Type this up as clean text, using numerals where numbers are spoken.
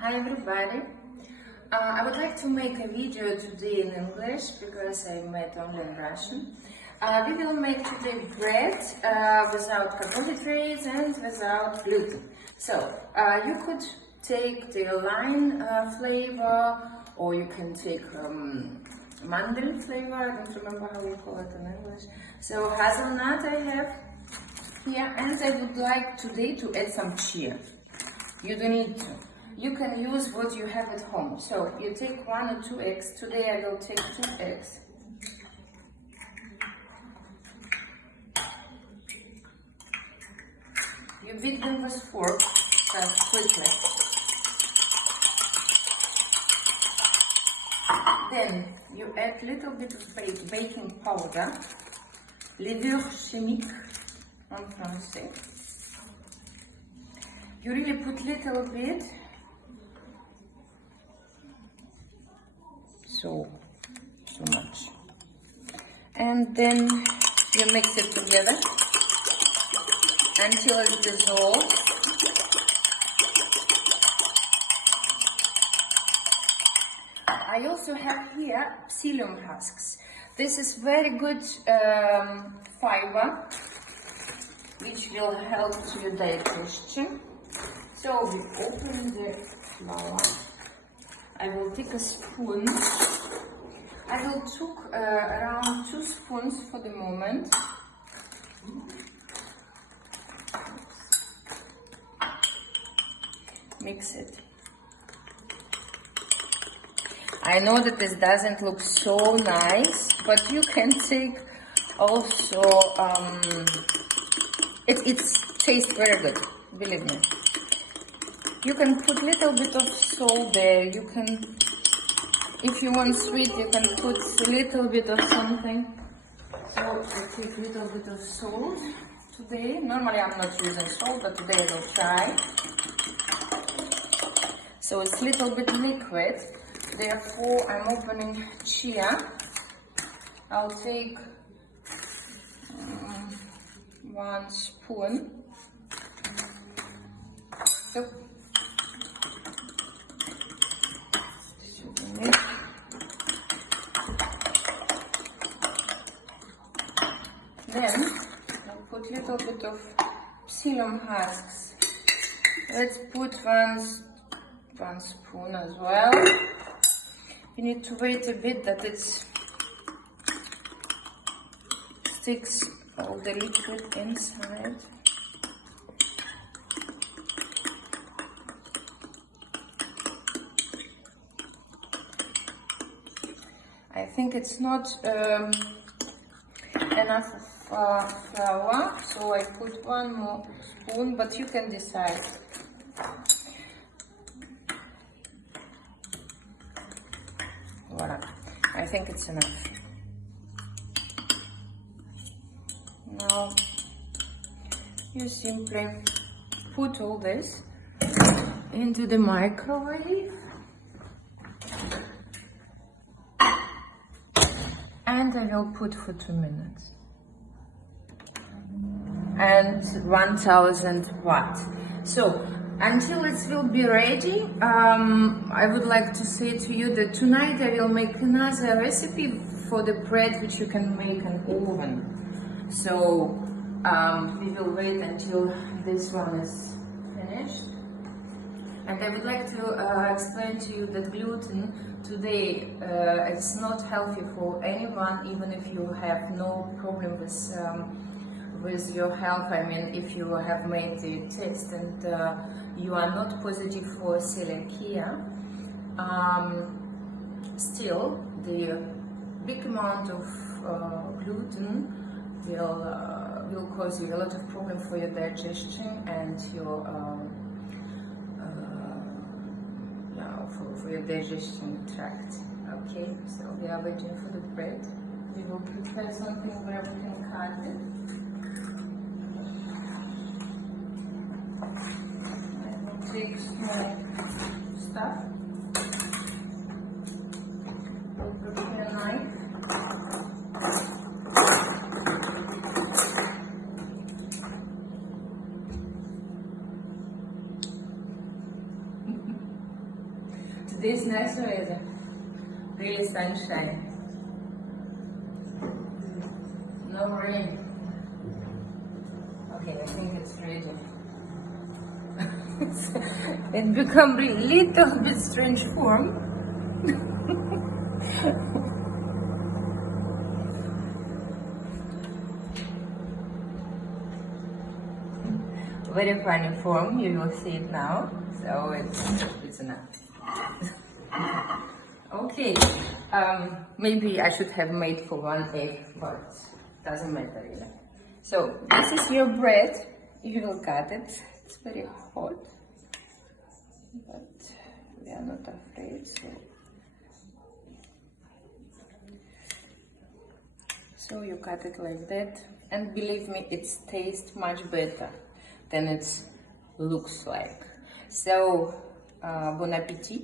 Hi everybody. I would like to make a video today in English because I made only in Russian. We will make today bread without carbohydrates and without gluten. So you could take the lime flavor, or you can take mandel flavor. I don't remember how you call it in English. So hazelnut I have here, and I would like today to add some chia. You don't need to. You can use what you have at home. So you take 1 or 2 eggs. Today I will take 2 eggs. You beat them with fork quickly. Then you add little bit of baking powder, levure chimique en français. You really put little bit, so much, and then you mix it together until it dissolves. I also have here psyllium husks. This is very good fiber, which will help to your digestion. So we open the flour. I will take a spoon. I will take around 2 spoons for the moment. Mix it. I know that this doesn't look so nice, but you can take also, it tastes very good, believe me. You can put little bit of salt there. You can, if you want sweet, you can put a little bit of something. So I take a little bit of salt today. Normally I'm not using salt, but today I will try. So it's a little bit liquid. Therefore I'm opening chia. I'll take 1 spoon. So then I'll put a little bit of psyllium husks. Let's put one spoon as well. You need to wait a bit that it sticks all the liquid inside. I think it's not enough of flour, so I put 1 more spoon, but you can decide. Voila, I think it's enough. Now you simply put all this into the microwave. And I will put for 2 minutes. And 1000 watt. So until it will be ready, I would like to say to you that tonight I will make another recipe for the bread which you can make in oven. So we will wait until this one is finished. And I would like to explain to you that gluten today it's not healthy for anyone, even if you have no problem with your health. I mean, if you have made the test and you are not positive for celiac, still the big amount of gluten will cause you a lot of problem for your digestion and your for your digestion tract. Okay, so we are waiting for the bread. We will prepare something where we can cut it. I will take small stuff. We'll prepare a knife. Today's nice weather, really sunshine, no rain. Okay, I think it's ready. It become a little bit strange form. Very funny form, you will see it now. So it's enough. Okay, maybe I should have made for 1 egg, but doesn't matter really. So this is your bread. You will cut it. It's very hot, but we are not afraid. So you cut it like that, and believe me, it tastes much better than it looks like. So bon appetit.